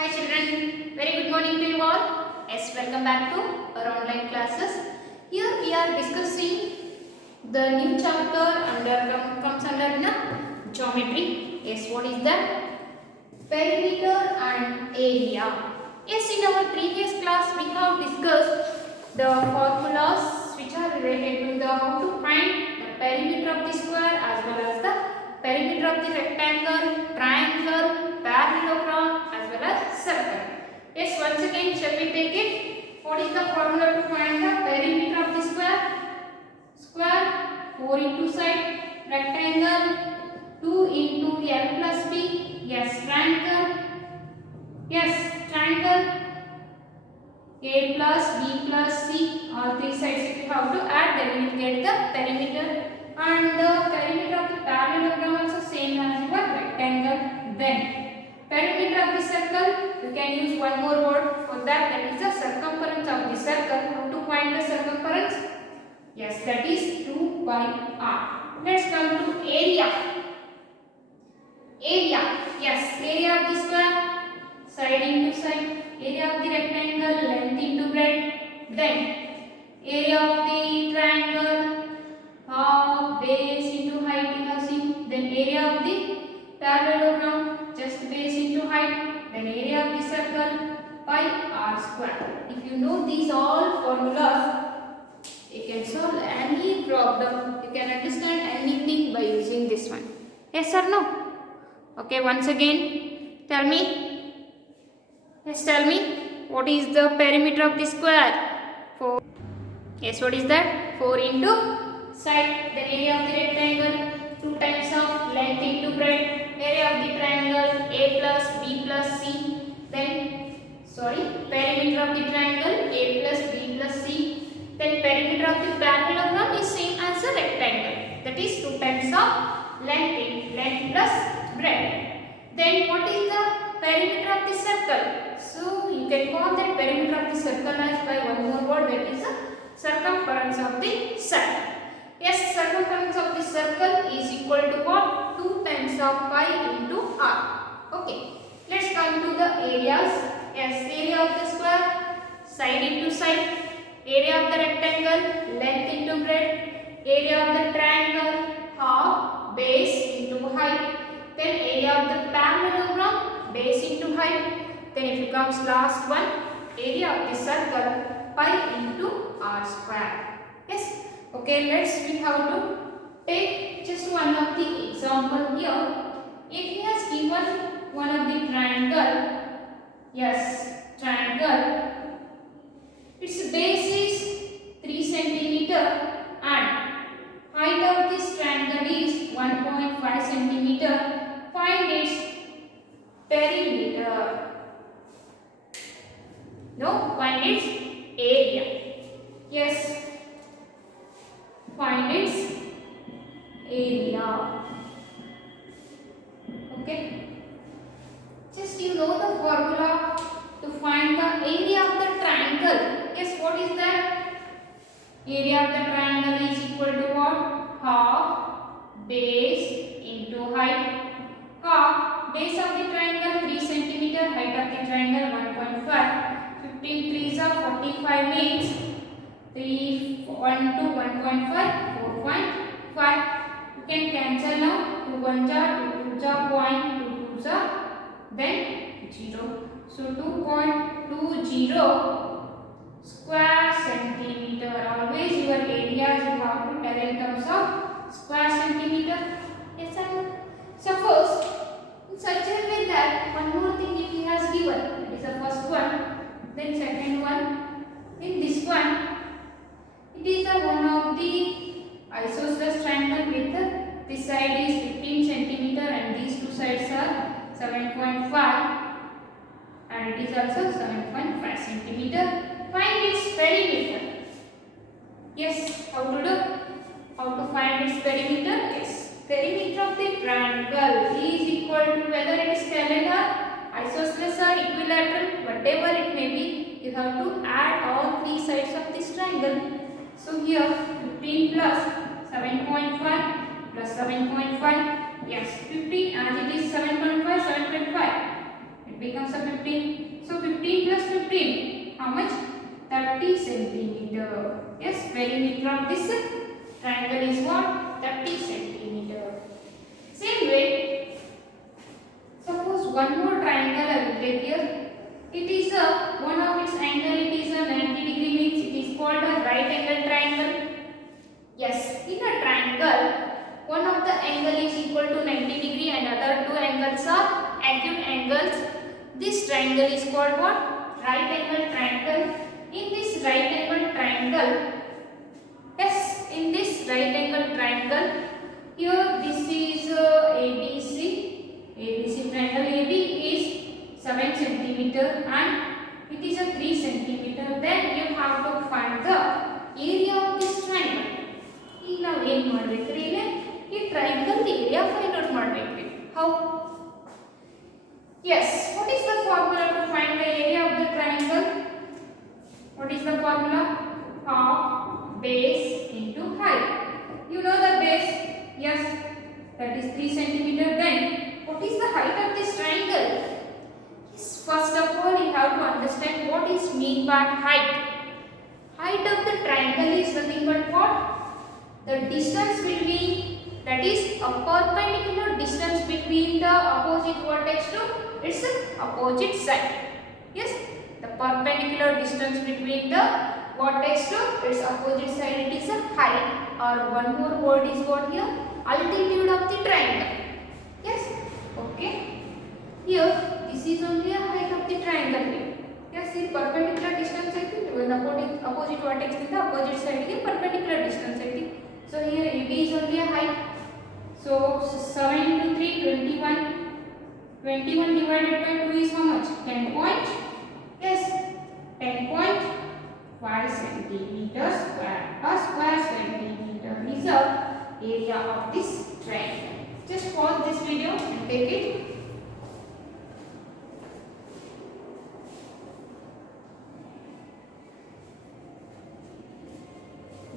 Hi children, very good morning to you all. Yes, welcome back to our online classes. Here we are discussing the new chapter comes under geometry. Yes, what is that? Perimeter and area. Yes, in our previous class we have discussed the formulas which are related to the how to find the perimeter of the square as well as the perimeter of the rectangle, triangle, parallelogram as well as circle. Yes, once again shall we take it? What is the formula to find the perimeter of the square? Square 4 into side, rectangle 2 into L plus B. Yes, triangle. Yes, triangle A plus B plus C. All three sides if you have to add, then you will get the perimeter. And the perimeter of the parallelogram also same as your rectangle. Then perimeter of the circle, you can use one more word for that. That is the circumference of the circle. How to find the circumference? Yes, that is 2 by r. Let's come to area. Area. Yes, area of the square. Side into side, area of the rectangle, length into breadth, then area of the triangle, half base into height you have seen, then area of the parallelogram, just base into height, then area of the circle, pi r square. If you know these all formulas, you can solve any problem, you can understand anything by using this one. Yes or no? Okay, once again, tell me. Yes, tell me, what is the perimeter of the square? 4. Yes, what is that? 4 into side, then area of the rectangle, 2 times of length into breadth, area of the triangle, A plus B plus C, then, perimeter of the triangle, A plus B plus C, then perimeter of the parallelogram is same as a rectangle, that is 2 times of length plus breadth. Then what is the perimeter of the circle? So you can call that perimeter of the circle as by one more word, that is the circumference of the circle. Yes, circumference of the circle is equal to what? 2 times of pi into r. Okay. Let's come to the areas. Yes, area of the square, side into side, area of the rectangle, length into breadth, area of the triangle, half, base into height, then area of the parallelogram, base into height, then if it comes last one, area of the circle, pi into r square. Yes. Okay, let's see how to take just one of the example here. If he has given one of the triangle, yes, triangle, its base is 3 centimeter and height of this triangle is 1.5 centimeter. Find its perimeter. No, find its area. Yes, find its area. Okay. Just you know the formula to find the area of the triangle. Yes, what is that? Area of the triangle is equal to what? Half base into height. Half base of the triangle 3 centimeter, height of the triangle 1.5. 15 3s are 45 means 3 1 to 1.5 4.5. You can cancel now. 2 1s are 2 2s are 0.2 2s are then 0. So 2.20 square centimeter. Always your areas you have to tell in terms of square centimeter. Yes or no? Suppose in such a way that one more thing if he has given, that is the first one, then second one, in this one, it is the one of the isosceles triangle with this side is 15 centimeter and these two sides are 7.5 and it is also 7.5 centimeter. Find its perimeter. Yes, how to do? How to find its perimeter? Yes, perimeter of the triangle is equal to whether it is calendar, isosceles or equilateral, whatever it may be, you have to add all three sides of this triangle. So here 15 plus 7.5 plus 7.5, yes, 15 as it is 7.5, 7.5, it becomes a 15. 15 plus 15. How much? 30 centimeter. Yes, perimeter of this triangle is what? 30 centimeter. Same way, suppose one more triangle I will take here. It is one of its angle, it is a 90 degree, means it is called a right angle triangle. Yes, in a triangle, one of the angle is equal to 90 degree and other two angles are acute angles. This triangle is called what? Right angle triangle. In this right angle triangle, yes, in this right angle triangle, here this is ABC triangle. AB is 7 centimeter and it is a 3 centimeter. Then you have to find the area of this triangle. ಈಗ ನಾವು ಏನು ಮಾಡಬೇಕ್ರಿ ಇಲ್ಲಿ ಈ triangle area find out ಮಾಡಬೇಕ್ರಿ. How? Yes, what is the formula to find the area of the triangle? What is the formula? Half base into height. You know the base? Yes, that is 3 centimeter. Then what is the height of this triangle? Yes, first of all you have to understand what is mean by height. Height of the triangle is nothing but what? The distance between, that is a perpendicular distance between the opposite vertex to its opposite side. Yes, the perpendicular distance between the vertex to its opposite side, it is a height, or one more word is what here? Altitude of the triangle. Yes, okay. Here this is only a height of the triangle here. Yes, the perpendicular distance is the opposite vertex with the opposite side is perpendicular distance is. So here AB is only a height. So 7 into 3, 21. 21 divided by 2 is how much? 10 point? Yes, 10.5 centimeter square. A square centimeter is the area of this triangle. Just pause this video and take it.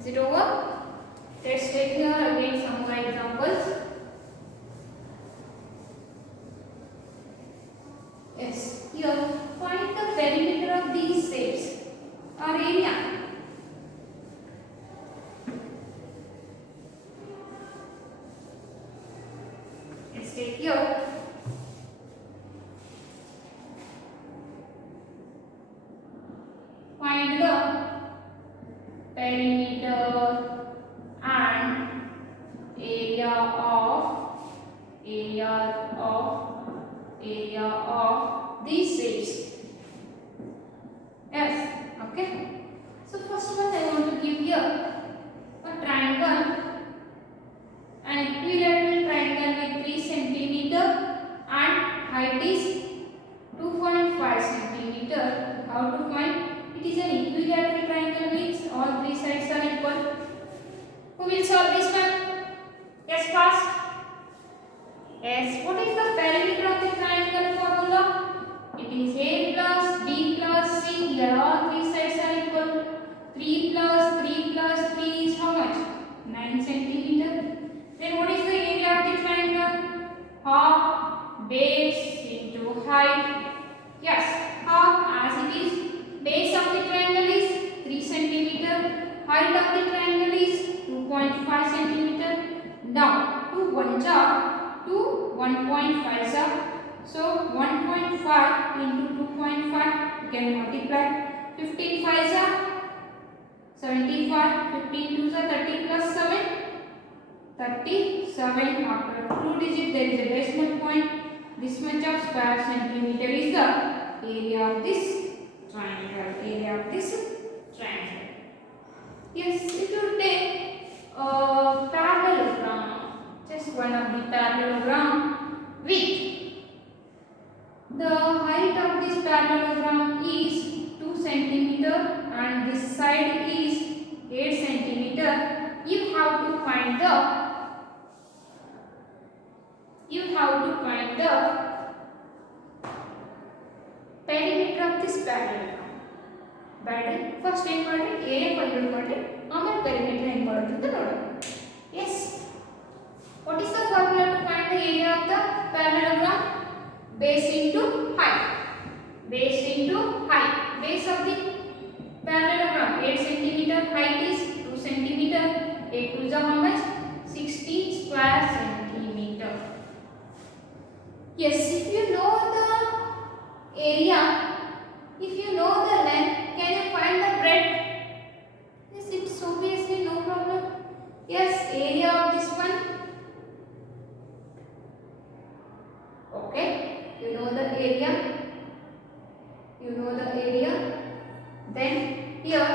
Is it over? Let's take here again some more examples. Yes, here find the perimeter of these shapes or area. Let's take here. Find the perimeter and area of these shapes. Yes, okay. So first one I want to give here a triangle, an equilateral triangle with 3 centimeter and height is 2.5 centimeter. How to find? It is an equilateral triangle, means all three sides are equal. Who will solve this one? Yes, fast. Yes, what is the perimeter of the triangle formula? It is A plus B plus C. Here all three sides are equal. 3 plus 3 is how much? 9 centimeter. Then what is the area of the triangle? Half base into height. Yes, half, as it is base of the triangle is 3 centimeter. Height of the triangle is 2.5 centimeter. Now 2 1s are 2 1.5s are. So 1.5 into 2.5 you can multiply. 15 5s are 75. 15 2s are 30 plus 7. 37. After 2 digits there is a decimal point. This much of square centimeter is the area of this triangle. Area of this triangle. Yes, if you take parallelogram, just one of the parallelogram with the height of this parallelogram is 2 centimeter and this side is 8 centimeter. You have to find the perimeter of this parallelogram. First ಏನು ಮಾಡಿ area find out ಮಾಡಿ ಆಮೇಲೆ perimeter ಹೆಂಗೆ ಮಾಡೋದು ಅಂತ ನೋಡೋಣ. Yes, what is the formula to find the area of the parallelogram? Base into height. base into height. Base of the parallelogram 8 centimeter, height is 2 centimeter. 8 to the how much? 60 square centimeter. Yes, if you know the area, if you know the length, can you find the breadth? Yes, it's obviously no problem. Yes, area of this one. Okay, you know the area. You know the area. Then here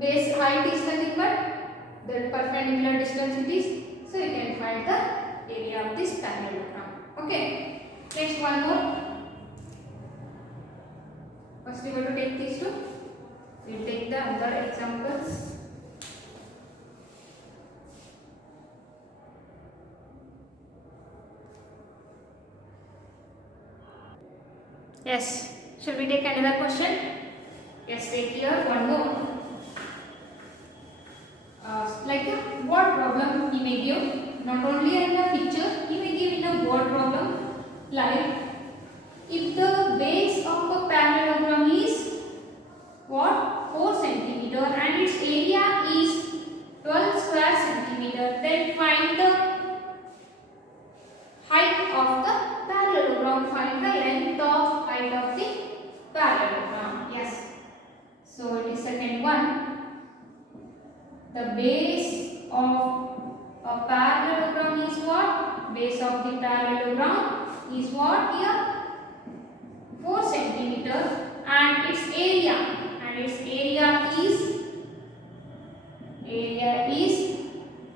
base height is nothing but the perpendicular distance it is. So you can find the area of this parallelogram. Okay. Next one more. First we have to take these two. We will take the other examples. Yes. Shall we take another question? Yes, take here one more. Like a word problem he may give. Not only in the picture, he may give in a word problem. Like if the base of a parallelogram is what? 4 centimeter and its area is 12 square centimeter, then find the height of the parallelogram. Find the length of height of the parallelogram. Yes. So it is second one. The base of a parallelogram is what? Base of the parallelogram is what here? 4 centimeter and its area is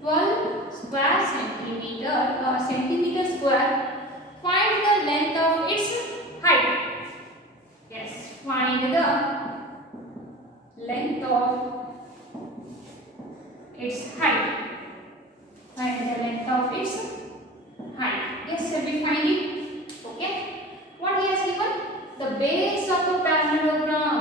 12 square centimeter or centimeter square. Find the length of its height. Yes, find the length of its height. Find the length of its height. Yes, shall we find it? Okay. What he has given? The base of a parallelogram.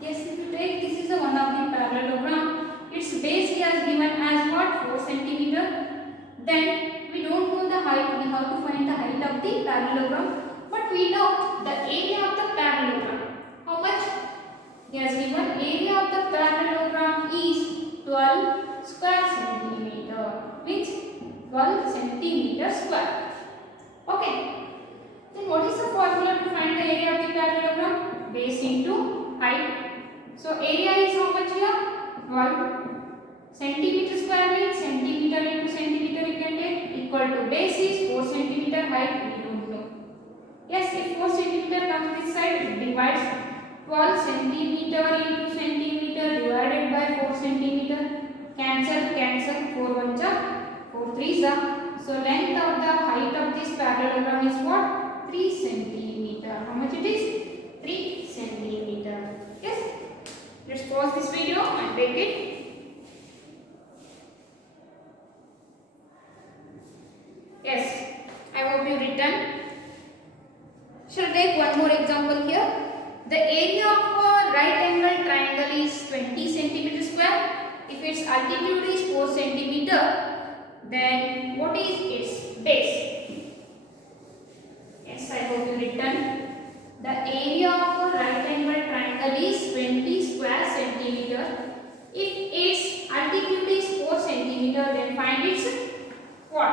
Yes, if you take this is one of the parallelogram. Its base he has given as what? 4 centimeter. Then we don't know the height. We have to find the height of the parallelogram. But we know the area of the parallelogram. How much? He has given area of the parallelogram is 12 square centimeter, which 12 centimeter square. Okay. Then what is the formula to find the area of the parallelogram? Base into height. So area is how much here? 12. Centimeter square means centimeter into centimeter you can take, equal to base is 4 centimeter, height we don't know. Yes, if 4 centimeter comes this side, it divides 12 centimeter into centimeter divided by 4 centimeter. Cancel, 4 ones are 4 threes are. So length of the height of this parallelogram is what? 3 centimeter. How much it is? 3 centimeter. Yes. Let's pause this video and take it. Yes. I hope you written. Shall take one more example here. The area of a right angle triangle is 20 centimeter square. If its altitude is 4 centimeter, then what is its base? Yes, I hope you written. The area of a right angle triangle is 20 square centimeter. If its altitude is 4 centimeter, then find its what?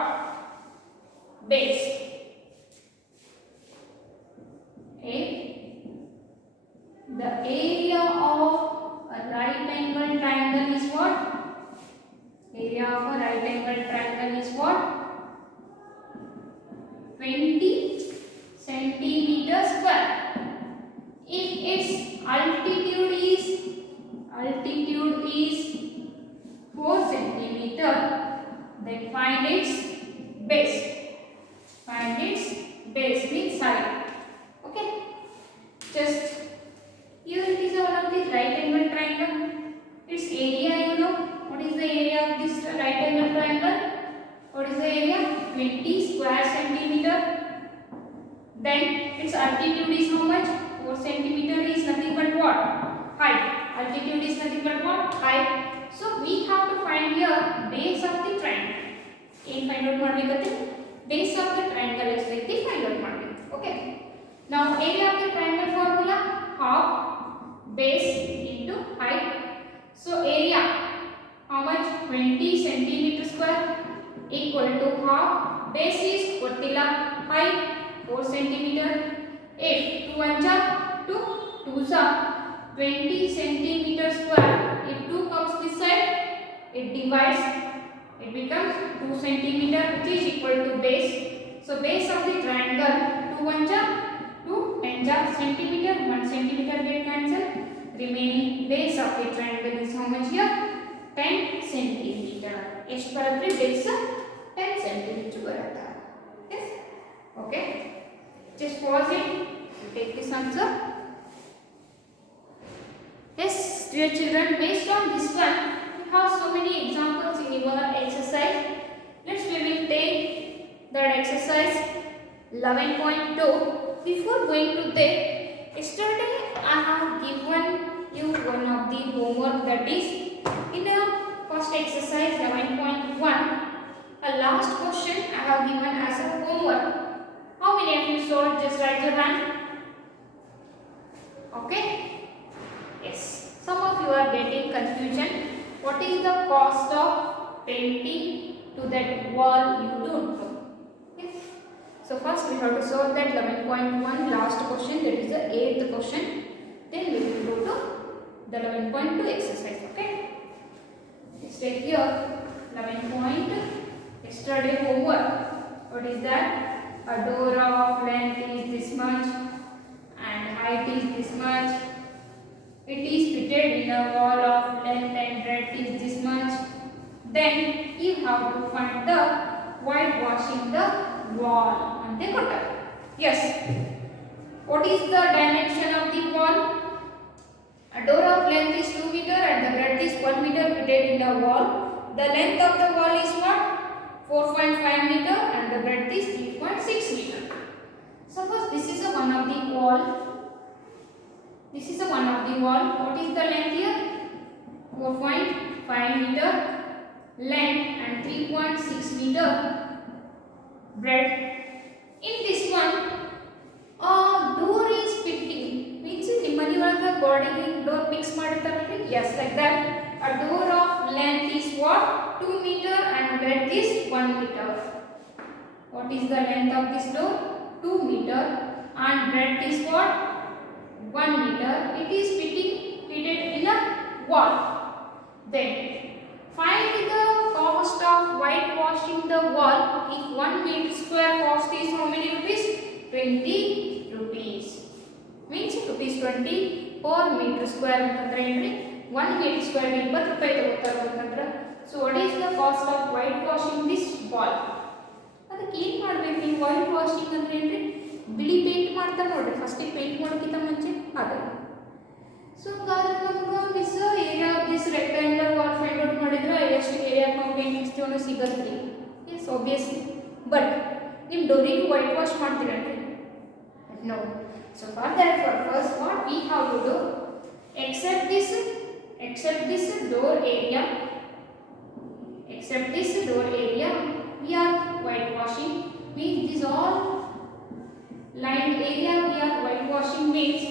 Base. Okay. The area of a right angle triangle is what? Area of a right angle triangle is what? 20 centimeter square. If its altitude is 4 centimeter, then find its base. Find its base means side. Okay. Just here it is one of the right angle triangle. Its area you know. What is the area of this right angle triangle? What is the area? 20 square centimeter. Then its altitude is how much? 4 centimeter is nothing but what? Height. Altitude is nothing but what? Height. So we have to find here base of the triangle. In find out ಮಾಡಬೇಕಂತೆ base of the triangle is like the find out ಮಾಡಬೇಕು. Okay. Now area of the triangle formula, half base into height. So area, how much? 20 centimeter square equal to half base is Gottila, height 4 centimeter. If 2 1 2, 2 20 centimeter square. If 2 comes this side, it divides, it becomes 2 centimeter, which is equal to base. So base of the triangle, 2 1 2 10 centimeter, 1 centimeter get cancelled. Remaining base of the triangle is how much here? 10 centimeter. ಎಷ್ಟು ಬರುತ್ತೆ base 10 centimeter ಬರುತ್ತೆ. Yes. Okay. Just pause it. Take this answer. Yes, dear children, based on this one, we have so many examples in your exercise. Next we will take that exercise 11.2. Before going to that, yesterday I have given you one of the homework, that is in the first exercise 11.1, a last question I have given as a homework. How many of you solved? Just raise your hand. Okay. Yes. Some of you are getting confusion. What is the cost of painting to that wall? You don't know. Yes. So first we have to solve that 11.1 last question, that is the 8th question. Then we will go to the 11.2 exercise. Okay. Let's take here 11. Yesterday homework. What is that? A door of length is this much and height is this much. It is fitted in a wall of length and breadth is this much. Then you have to find the whitewashing the wall. Ante kotta. Yes. What is the dimension of the wall? A door of length is 2 meter and the breadth is 1 meter fitted in the wall. The length of the wall is what? 4.5 meter and the breadth is 3.6 meter. Suppose this is a one of the wall. This is a one of the wall. What is the length here? 4.5 meter length and 3.6 meter breadth. In this one, a door is fitting. Means nimmani olaga body door fix ಮಾಡಿರ್ತಾರಲ್ರಿ. Yes, like that. A door of length is what? 2 meter and breadth is 1 meter. What is the length of this door? 2 meter and breadth is what? 1 meter. It is fitted in a wall. Then find the cost of whitewashing the wall. If 1 meter square cost is how many rupees? 20 rupees. Means rupees 20 per meter square ಅಂತಂದ್ರೆ ಏನ್ರಿ? 1 meter square ಗೆ 20 ರೂಪಾಯಿ ತಗೋತಾರೆ ಅಂತಂದ್ರೆ. So what is the cost of whitewashing this wall? ಅದಕ್ಕೆ ಏನು ಮಾಡಬೇಕು ನೀವು? ವೈಟ್ ವಾಷಿಂಗ್ ಅಂದ್ರೆ ಏನ್ರಿ? ಬಿಳಿ ಪೇಂಟ್ ಮಾಡ್ತಾರೆ ನೋಡ್ರಿ, ಫಸ್ಟ್ ಪೇಂಟ್ ಮಾಡೋಕ್ಕಿಂತ ಮುಂಚೆ ಅದು. ಸೊ ನಮ್ಗೆ miss area of this rectangular wall find out ಮಾಡಿದ್ರೆ ಎಷ್ಟು ಏರಿಯಾ ನಾವು ಪೇಂಟ್ ಹಚ್ತೀವಿ ಅನ್ನೋ ಸಿಗತ್ರಿ. S obviously. ಬಟ್ ನಿಮ್ಮ ಡೋರಿಗೆ ವೈಟ್ ವಾಶ್ ಮಾಡ್ತೀರಲ್ರಿ? No. So for that purpose what we have to do, except this door area, we are whitewashing. Means this all lined area we are whitewashing. Means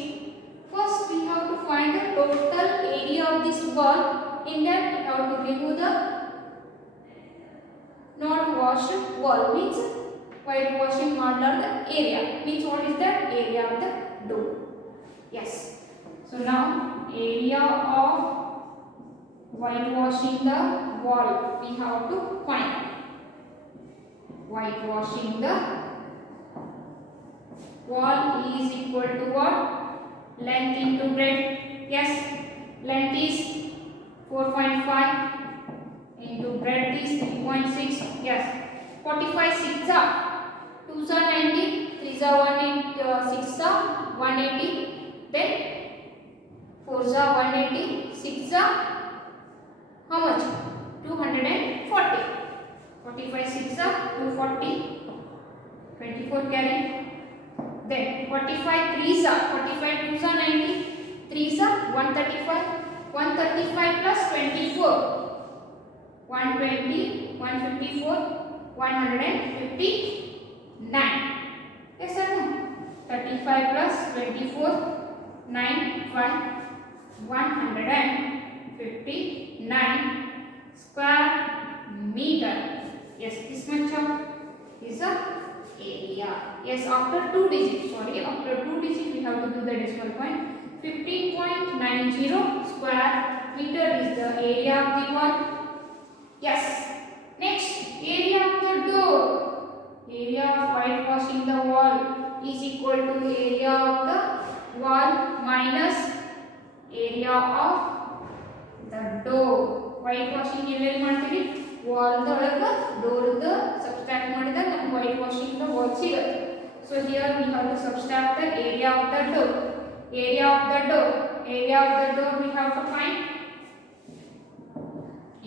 first we have to find the total area of this wall. In that we have to remove the not washed wall. Means whitewashing ಮಾಡಲಾರ್ದ area. Means what is that? Area of the door. Yes. So now area of whitewashing the wall we have to find. Whitewashing the wall is equal to what? Length into breadth. Yes, length is 4.5 into breadth is 3.6. Yes, 45 6 are 2s are 90, 3s are 180, 6s are 180. Then 4s are 180, 6s are how much? 240. 45 6s are 240. 24 carry. Then 45 3s are 45 2s are 90. 3s are 135. 135 plus 24. 120, 154, 159. Yes or no? 35 plus 24 9 5 159 square meter. Yes, this much of is the area. Yes, after 2 digits, sorry, after 2 digits we have to do the decimal point. 15.90 square meter is the area of the wall. Yes. Next, area of the door. Area of whitewashing the wall is equal to area of the wall minus area of the door. Whitewashing ಎಲ್ಲೆಲ್ಲಿ ಮಾಡ್ತೀವಿ? Wall ಒಳಗೆ door the subtract ಮಾಡಿದಾಗ ನಮಗೆ whitewashing the wall ಸಿಗುತ್ತೆ. So here we have to subtract the area of the door. Area of the door. Area of the door we have to find.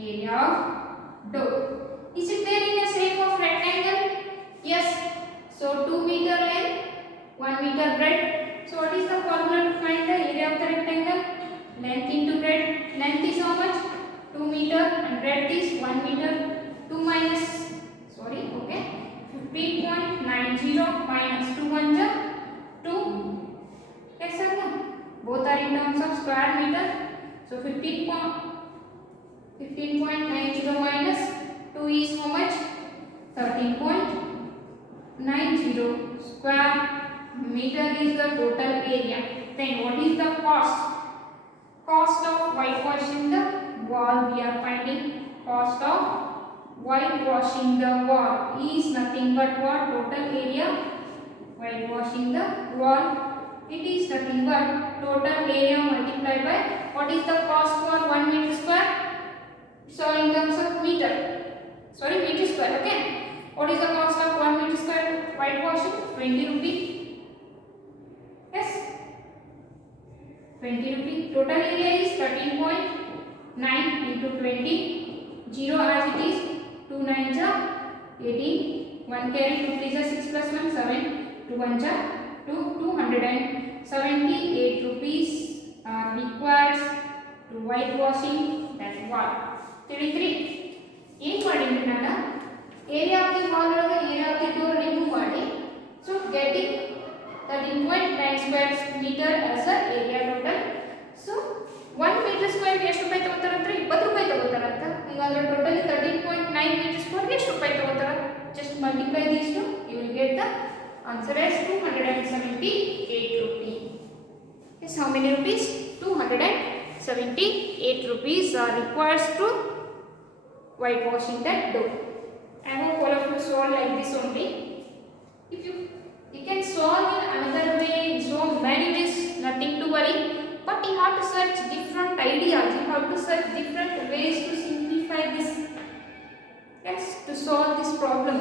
Area of door. Is it there in the shape of rectangle? Yes. So 2 meter length, 1 meter breadth. So what is the formula to find the area of the rectangle? Length into breadth. Length is how much? 2 meter and breadth is 1 meter. 2 minus, sorry, okay. 15.90 minus 2 1 2. Yes or no? Both are in terms of square meter. So 15.90 minus 2 is how much? 13.90 square meter is the total area. Then what is the cost? Cost of whitewashing the wall we are finding. Cost of whitewashing the wall is nothing but what? Total area. Whitewashing the wall, it is nothing but total area multiplied by what is the cost for 1 meter square? So in terms of meter, sorry, meter square, okay. What is the cost of 1 meter square whitewashing? 20 rupee. Yes, 20 rupee. Total area is 13.9 into 20. 0 as it is. 2 9 18. 1 carry 2 3 6 plus 1 7. 2 1 2. 278 rupees are required to whitewashing that wall. 33. ಏನು ಮಾಡಿದ್ವಿ ನಾನು area of the wall ಒಳಗೆ area of the door remove ಮಾಡಿ so getting 13.9 square metre as a area total. So 1 metre square ಎಷ್ಟು ರೂಪಾಯಿ ತಗೋತಾರಂದ್ರೆ 20 ರೂಪಾಯಿ ತಗೋತಾರಂತ. ಹಾಗಾದ್ರೆ totally 13.9 metre square ಎಷ್ಟು ರೂಪಾಯಿ ತಗೋತಾರ? Just multiply these two, you will get the answer as 278 rupees. Yes, how many rupees? 278 rupees are required to whitewashing that door. I hope all of you solve like this only. If you can solve in another way, in so many ways, nothing to worry. But you have to search different ideas. You have to search different ways to simplify this. Yes, to solve this problem.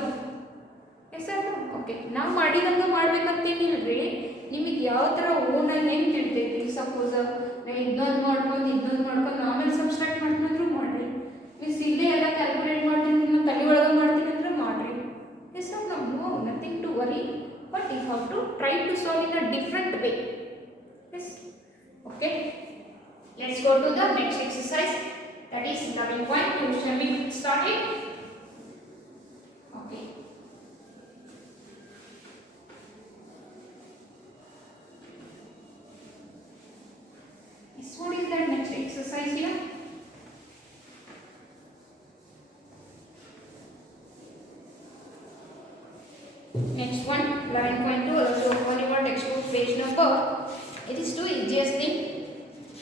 Yes sir. Okay. ನಾವು ಮಾಡಿದಂಗ ಮಾಡ್ಬೇಕಂತೇನಿಲ್ರಿ. ನಿಮಗೆ ಯಾವ ತರ own ಆಗಿ ಏನು ತಿಳಿತೈತಿ? Suppose ನಾ ಇದೊಂದು ಮಾಡ್ಕೊಂಡು ಆಮೇಲೆ ಸಬ್ಸ್ಟ್ರಾಕ್ಟ್ ಮಾಡ್ಕೊಂಡ್ರು ಮಾಡ್ರಿ. ಮಿಸ್ ಇಲ್ಲೇ ಎಲ್ಲ ಕ್ಯಾಲ್ಕುಲೇಟ್ ಮಾಡ್ತೀನಿ ನಿಮ್ಮ ತಲೆ ಒಳಗೆ ಮಾಡ್ತೀನಿ ಅಂದ್ರೆ ಮಾಡ್ರಿ. Yes sir, no nothing to worry, but you have to try to solve in a different way. Yes, okay. Let's go to the next exercise, that is 11.2. Shall we start it? Okay. What is that next exercise here? Next one, 11.2. Also on your textbook page number. It is too easiest thing.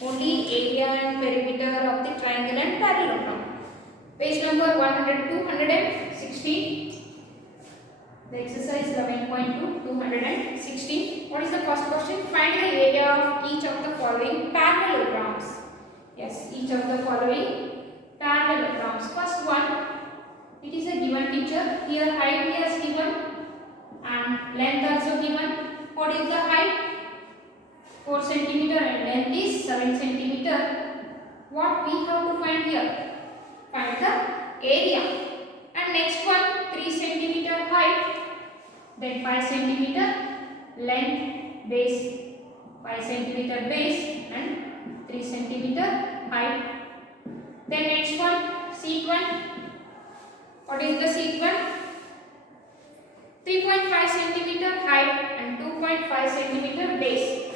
Only area and perimeter of the triangle and parallelogram. Page number 216. The exercise 11.2, 216. What is the first question? Find the area of each of the following parallelograms. Yes, each of the following parallelograms. First one, it is a given picture. Here height is given and length also given. What is the height? 4 cm and length is 7 cm. What we have to find here? Find the area. And next one, 3 cm height, then 5 cm length, base, 5 cm base and 3 cm height. Then next one, sequence. What is the sequence? 3.5 centimeter height and 2.5 centimeter base.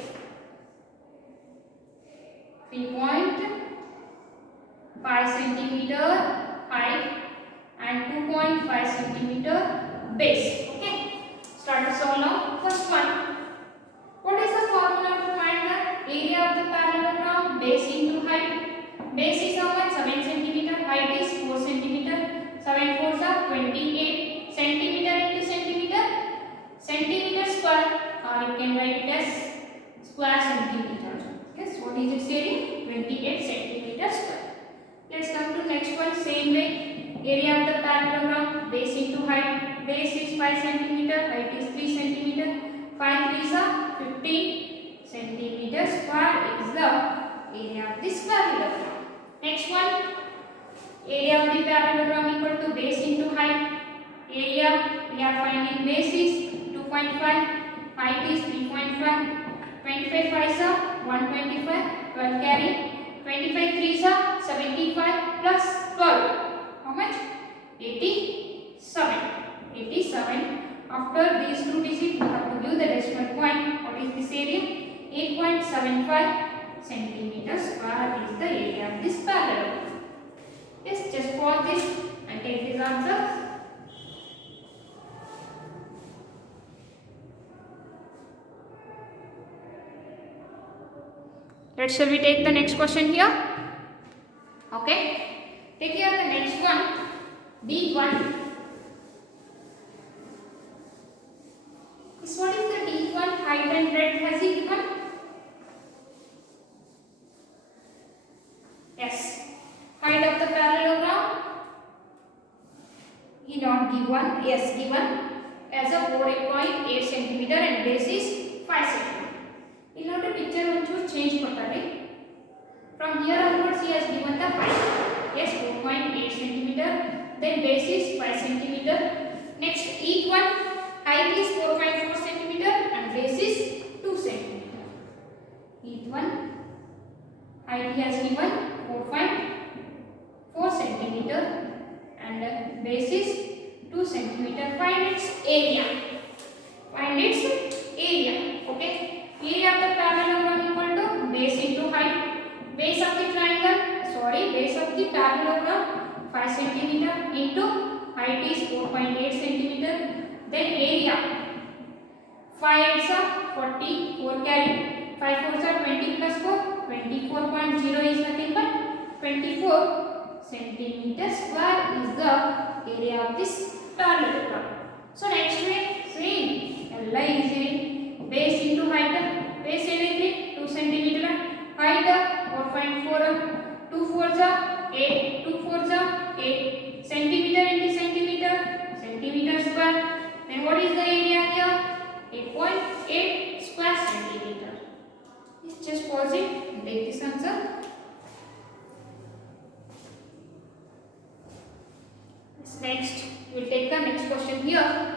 3.5 centimeter height and 2.5 centimeter base. Okay, start to solve now. First one, what is the formula to find the area of the parallelogram? Base into height. Base is how much? 7 centimeter. Height is 4 centimeter. 7 4s are 28 centimeter into centimeter. Centimeter square, or you can write it as square centimeter. Yes, what is its area? 28 centimeter square. Let's come to next one. Same way. Area of the parallelogram. Base into height. Base is 5 centimeter. Height is 3 centimeter. 5 3s are 15 centimeter square is the area of this parallelogram. Next one. Area of the parallelogram equal to base into height. Area we are finding base is 2.5. Height is 3.5. 25 5s are 125. 12 carry. 25 3s are 75 plus 12. How much? 87. 87. After these two digits, we have to give the decimal point. What is this area? 8.75 centimeter square is the area of this parallelogram. Yes, just pause this and take this answer. Shall we take the next question here? Okay. Take here the next one. D1. What is the D1 height and breadth has he given? Yes. Height of the parallelogram. He not given. Yes, given as a 4.8 centimeter and base is 5 centimeter. In order picture onchuru change mattadi. From here onwards he has given the height. Yes, 4.8 centimeter. Then base is 5 centimeter. Next each one height is 4.4 centimeter and base is 2 centimeter. Each one height he has given 4.4 centimeter and base is 2 centimeter. Find its area. Find its area. Okay. Area of the parallelogram equal to base into height. Base of the triangle, base of the parallelogram 5 centimeter into height is 4.8 centimeter. Then area 5 8s are 40, 4 carry. 5 4s are 20 plus 4. 24.0 is nothing but 24 centimeter square is the area of this parallelogram. So next way, same. Ella is base into height. Base is 2 centimeter. Height 4.4. 2 4s are 8. 2 4s are 8. Centimeter into centimeter. Centimeter square. Then what is the area here? 8.8 square centimeter. Just pause it and take this answer. Next, we will take the next question here.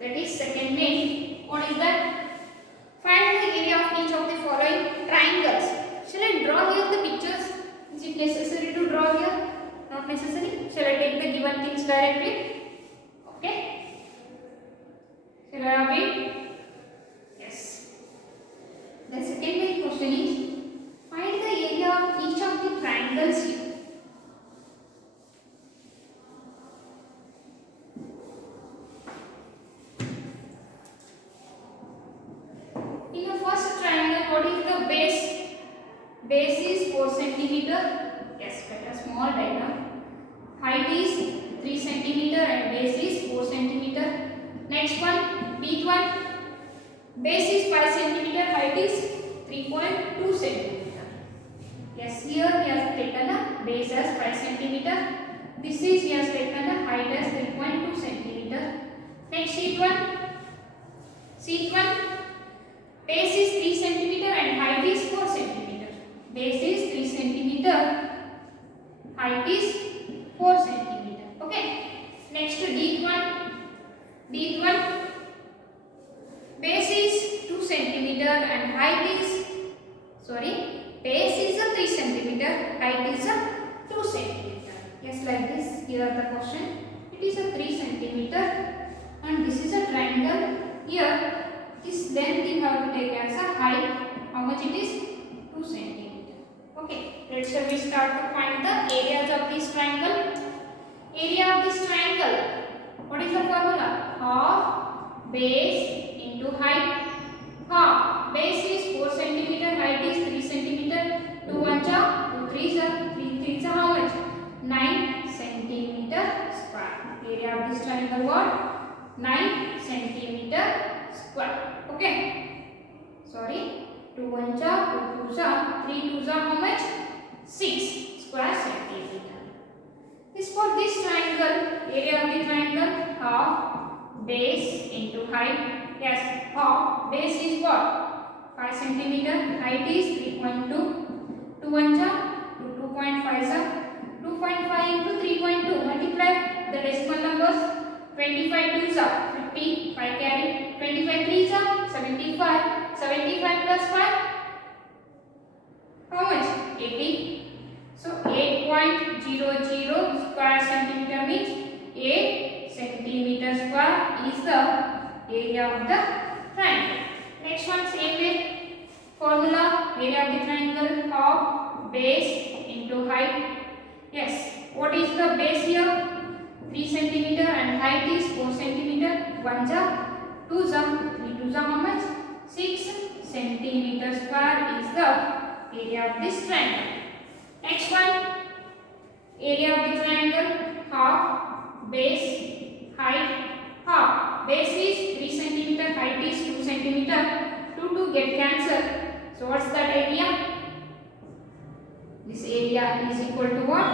That is second main. What is that? Find the area of each of the following triangles. Shall I draw here the pictures? Is it necessary to draw here? Not necessary. Shall I take the given things directly? Okay. Shall I repeat? Yes. The second main question is find the area of each of the triangles here. In the first triangle, what is the base? Base is 4 centimeter. Yes, quite a small diagram. Height is 3 centimeter and base is 4 centimeter. Next one, B1. Base is 5 centimeter. Height is 3.2 centimeter. Yes, here we have taken a base as 5 centimeter. This is he has taken a height as 3.2 centimeter. Next C1. C1. Base is 3 centimeter and height is 4 centimeter. Base is 3 centimeter. Height is 4 centimeter. Okay. Next to D1. D1. Base is 2 centimeter and height is base is a 3 centimeter. Height is a 2 centimeter. Yes, like this. Here are the question. It is a 3 centimeter and this is a triangle. Here this length you have to take as a height. How much it is? 2 centimeter. Okay, we start to find the areas of this triangle. Area of this triangle. What is the formula? Half base into height. Half base is 4 centimeter, height is 3 centimeter. 2 1 ja, 2 3 ja, 3 3 ja how much? 9 centimeter square. Area of this triangle what? 9 centimeter square. Okay. Sorry. 2 1 ja, 2 2 ja, 3 2 ja how much? 6 square centimeter. Is for this triangle, area of the triangle, half base into height. Yes, half base is what? 5 centimeter. Height is 3.2. 2 1 ja, 2.5 ja, 2.5 into 3.2. Multiply the decimal numbers. 25 2 ja, 50. 5 carry. 25 3 ja, 75. 75 plus 5. How much? 80. So 8.00 square centimeter means 8 centimeter square is the area of the triangle. Next one, same way. Formula, area of the triangle, half base into height. Yes, what is the base here? 3 centimeter and height is 4 centimeter. 1 ja, 2 ja, 3 2 ja how much? 6 centimeter square is the area of this triangle. Next one, area of the triangle, half base height. Half base is 3 centimeter, height is 2 centimeter. 2 get cancelled. So what's that area? This area is equal to what?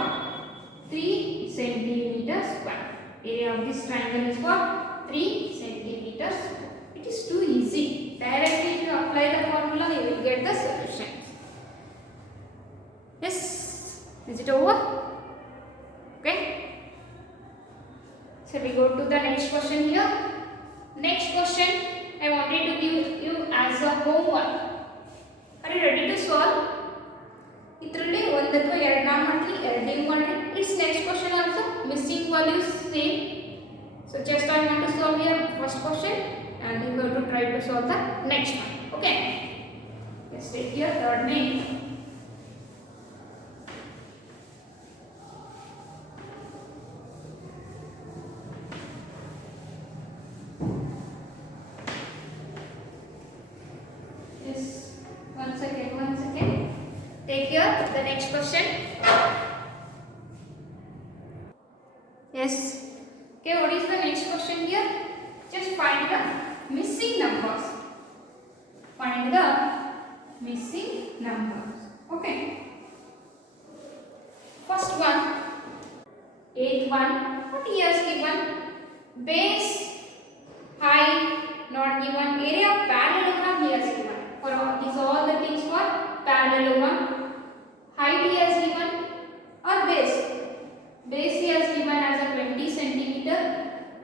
3 centimeter square. Area of this triangle is what? 3 centimeters. It is too easy. Directly if you apply the formula, you will get the solution. Yes, is it over? Okay. So we go to the next question here. Next question I wanted to give you as a homework. Are you ready to solve? ಇದರಲ್ಲಿ ಒಂದು ಅಥವಾ ಎರಡು ನಾನು ಮಾಡ್ತೀನಿ, ಎರಡು ನೀವು ಮಾಡಿ. It's next question also. Missing values same. So just I want to solve your first question and you have to try to solve the next one. Okay. Let's take your third name. One second. Take here the next question. Yes. Okay, what is the next question here? Just find the missing numbers. Find the missing numbers. Okay. First one, 8th one. What he has given? Base, height, not given. Area of parallelogram he has given. For all these all the things for parallelogram. Height he has given or base. Base he has given as a 20 centimeter.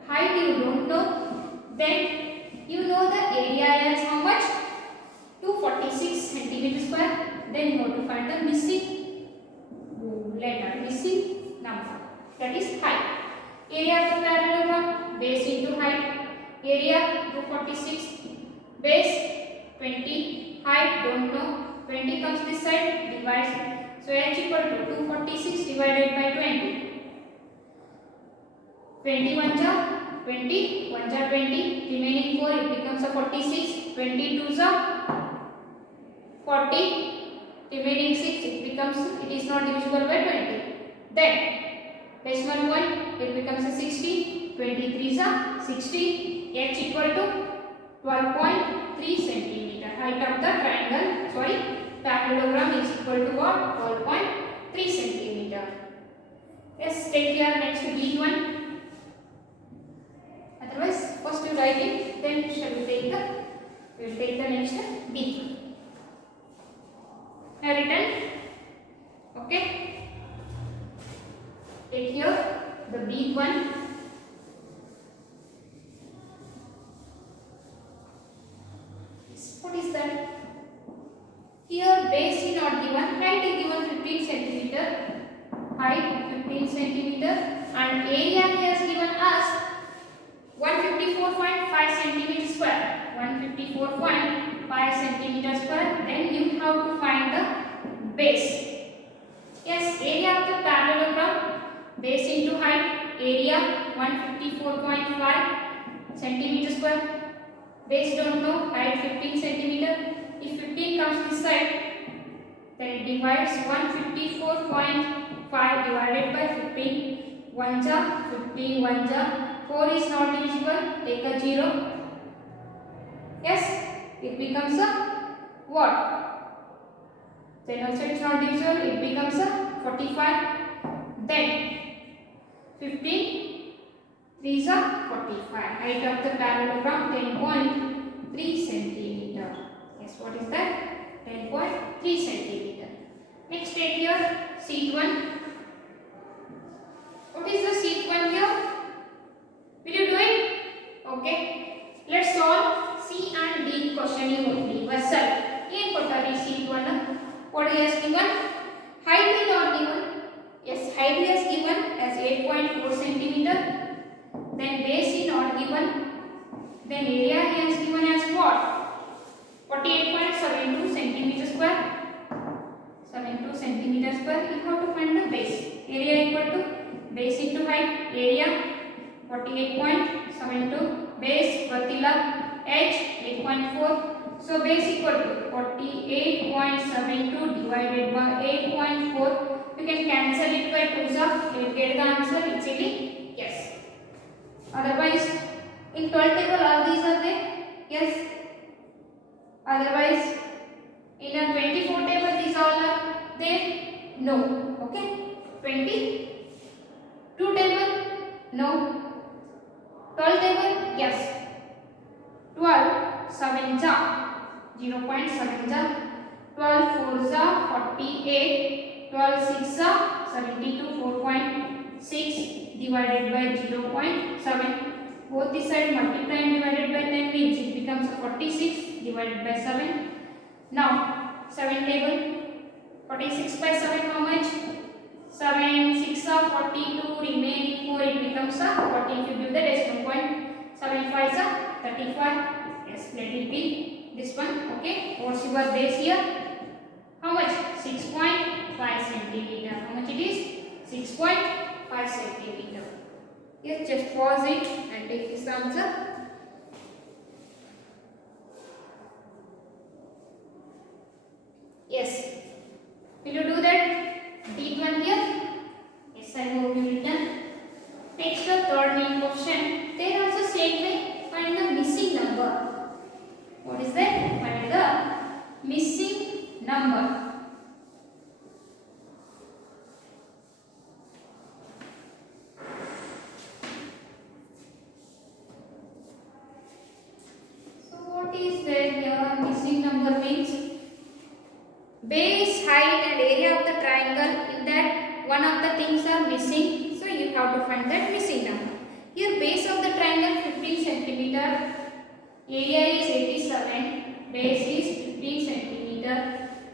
Height you don't know. Then you know the area as how much? 246 centimeter square. Then you have to find the missing letter, missing number. That is height. Area of the parallelogram, base into height. Area 246, base 20, height don't know. 20 comes this side, divides. So h equal to 246 divided by 20. 21 ja 20, 1 ja 20, remaining 4 it becomes a 46. 22 ja 40, remaining 6 it is not divisible by 20. Then decimal point it becomes a 60. 23 ja 60. H equal to 12.3 centimeter. Height of the triangle, parallelogram is equal to what? 12.3 centimeter. Let's take here next B1. Otherwise, first you write it, then we will take the next B. I have written. Okay. Take here the B1. What is that? Here base is not given, height is given 15 centimeter, height 15 centimeter, and area he has given us 154.5 centimeter square. 154.5 centimeter square. Then you have to find the base. Yes, area of the parallelogram, base into height, area 154.5 centimeter square. Base don't know, height 15 centimeter. If 15 comes this side, then it divides 154.5 divided by 15. 1 ja, 15, 1 ja. 4 is not divisible, take a 0. Yes, it becomes a what? Then also it's not divisible, it becomes a 45. Then 15, 3 is a 45. Height of the parallelogram 10.3 centimeter. Yes, what is that? 10.3 centimeter. Next, take here sheet 1. What is the sheet 1 here? Will you do it? Okay. Let's solve C and D question only. Vessel. Here ಕೊಟ್ಟಾರೆ sheet 1. What he has given? Height is not given. Yes, height he has given as 8.4 centimeter. Then base is not given. Then area he has given as what? 48.72 centimeter square. 72 centimeter square. You have to find the base. Area equal to base into height. Area 48.72. Base Vatila H 8.4. So base equal to 48.72 divided by 8.4. You can cancel it by 2s. You will get the answer easily. Yes. Otherwise, in 12th table all these are there. Yes. Otherwise, in a 24 table these all are there. No. Okay. 22 table. No. 12 table. Yes. 12 7 ja 0.7 ja. 12 4 ja 48. 12 6 ja 72. 4.6 divided by 0.7. Both this side multiply and divided by 10 means it becomes 46 divided by 7. Now 7 table. 46 by 7 how much? 7 6 are 42, remaining 4 it becomes 40. If you give the decimal point, 7 5 is 35. Yes, let it be this one. Okay, what's your base here? How much? 6.5 centimeter. How much it is? 6.5 centimeter. Yes, just pause it and take this answer. Yes, will you do that? Deep one here. Yes, I hope you will done. Next, the third main question. There also same way. Find the missing number. What is that? Find the missing number. So what is there here? Missing number means base, height and area of the triangle. In that one of the things are missing, so you have to find that missing number. Here base of the triangle 15 centimeter, area is 87, base is 15 centimeter,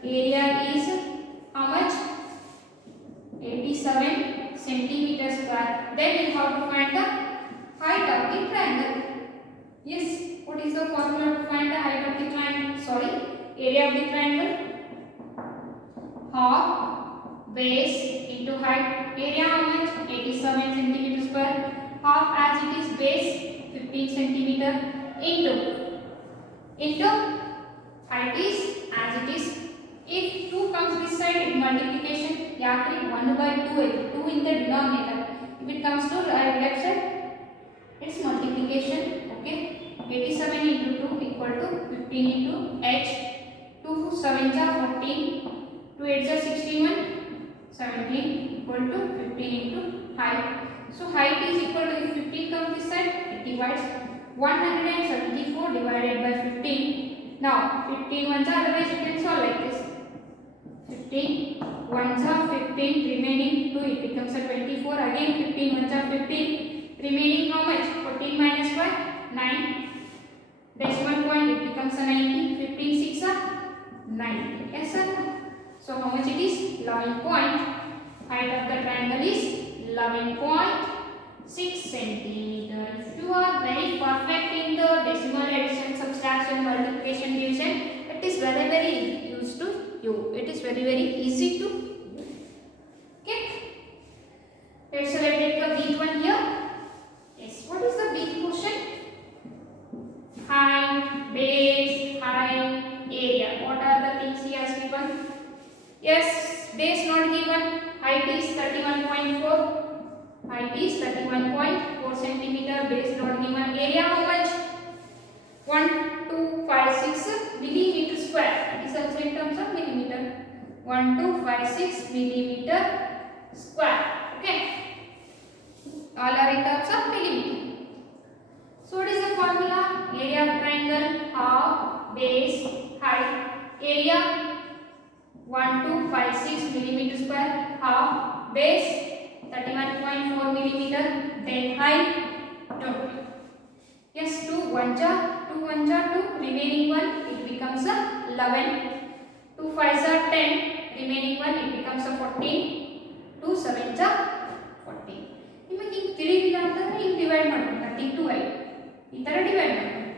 area is how much? 87 centimeter square. Then you have to find the height of the triangle. Yes, what is the formula to find the height of the triangle? Sorry, area of the triangle. Half base into height. Area how much? 87 centimeter square. Half as it is base 15 centimeter into height is as it is. If 2 comes this side in multiplication, yakri 1 by 2 in the denominator. If it comes to left side, it's multiplication. Okay, 87 into 2 equal to 15 into h. 2 7 ja 14. 2 8 is 61, 17 equal to 15 into height. So height is equal to, if 15 comes this side, it divides 174 divided by 15. Now 15 ones are, otherwise you can solve like this. 15 ones are 15, remaining 2, it becomes a 24. Again 15 ones are 15, remaining how much? 14 minus 1, 9. Decimal point, it becomes a 90. 15 6 are 90. Yes sir. So how much it is? 11 point. Height of the triangle is 11.6 centimeter. students, you are very perfect in the decimal addition, subtraction, multiplication, division. It is very used to you. It is very easy to. Okay. Let's take the big one here. Yes. What is the big question? Height, base, height, area. What are the things he has given? Yes. Base not given. Height is 31.4. Height is 31.4 centimeter. Base not given. Area how much? 1256 millimeter square. It is also in terms of millimeter. 1256 millimeter square. Okay. All are in terms of millimeter. So what is the formula? Area of triangle, half, base, height. Area 1256 millimeter square, half, base 31.4 millimeter, then height 20. Yes, 2 1 jar, 2 1 jar 2, remaining one it becomes a 11. 2 5 jar 10, remaining one it becomes a 14. 2 7 jar 14. ನಿಮಗೆ ಈಗ ತಿಳಿದಿಲ್ಲ ಅಂತಂದ್ರೆ ಈಗ divide ಮಾಡಬೇಕು 32 ಆಗಿ ಈ ತರ divide ಮಾಡಬೇಕು.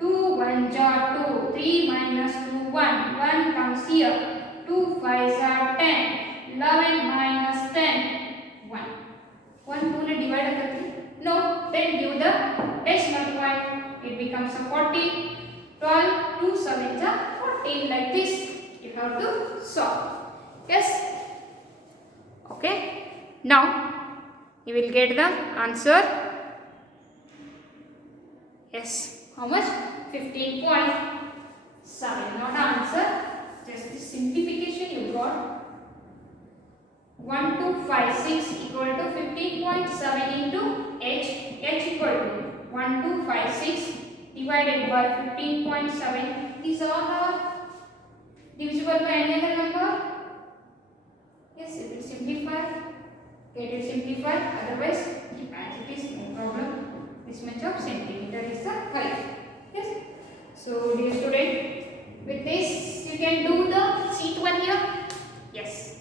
2 1 jar 2, 3 minus 2 1, 1 comes here. 2 5 are 10, 11 minus 10, 1. 1 2 ne divide agate? No, then give the decimal point. It becomes a 40. 12, 2 7 are 14 like this. You have to solve. Yes? Okay. Now, you will get the answer. Yes. How much? 15.7. Not answer. Just the simplification you got. 1256 equal to 15.7 into h. H equal to 1256 divided by 15.7. These all are divisible by any other number. Yes, it will simplify. Get it simplified. Otherwise, as it is, no problem. This much of centimeter is the correct. Yes. So, dear student, with this you can do the sheet one here. Yes.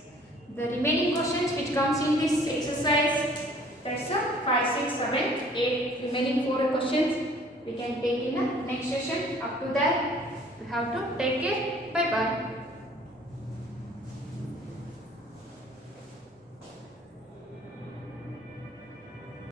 The remaining questions which comes in this exercise, that's a 5, 6, 7, 8 remaining 4 questions we can take in the next session. Up to that, you have to take care. Bye bye.